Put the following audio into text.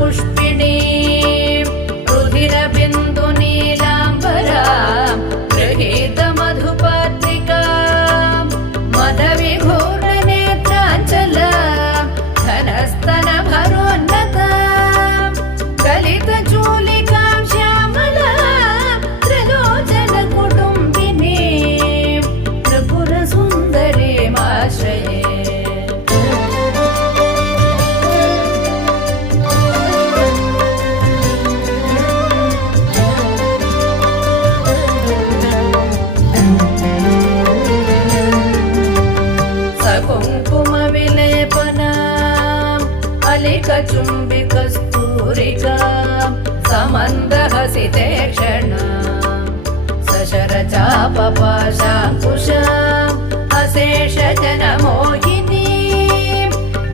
पुष्पिणी रुधिरबिन्दुनीलाम्बरा गृहीत मधुपत्रिका मदविघूर्णनेत्राञ्चला धनस्तनभरोन्नता गलितचूलिकां श्यामला त्रिलोचनकुटुम्बिनी त्रिपुरसुन्दरीमाश्रये चुम्बिकस्तूरिका समन्दहसिते क्षणा सशरचापपाशाङ्कुशा अशेषजनमोहिनी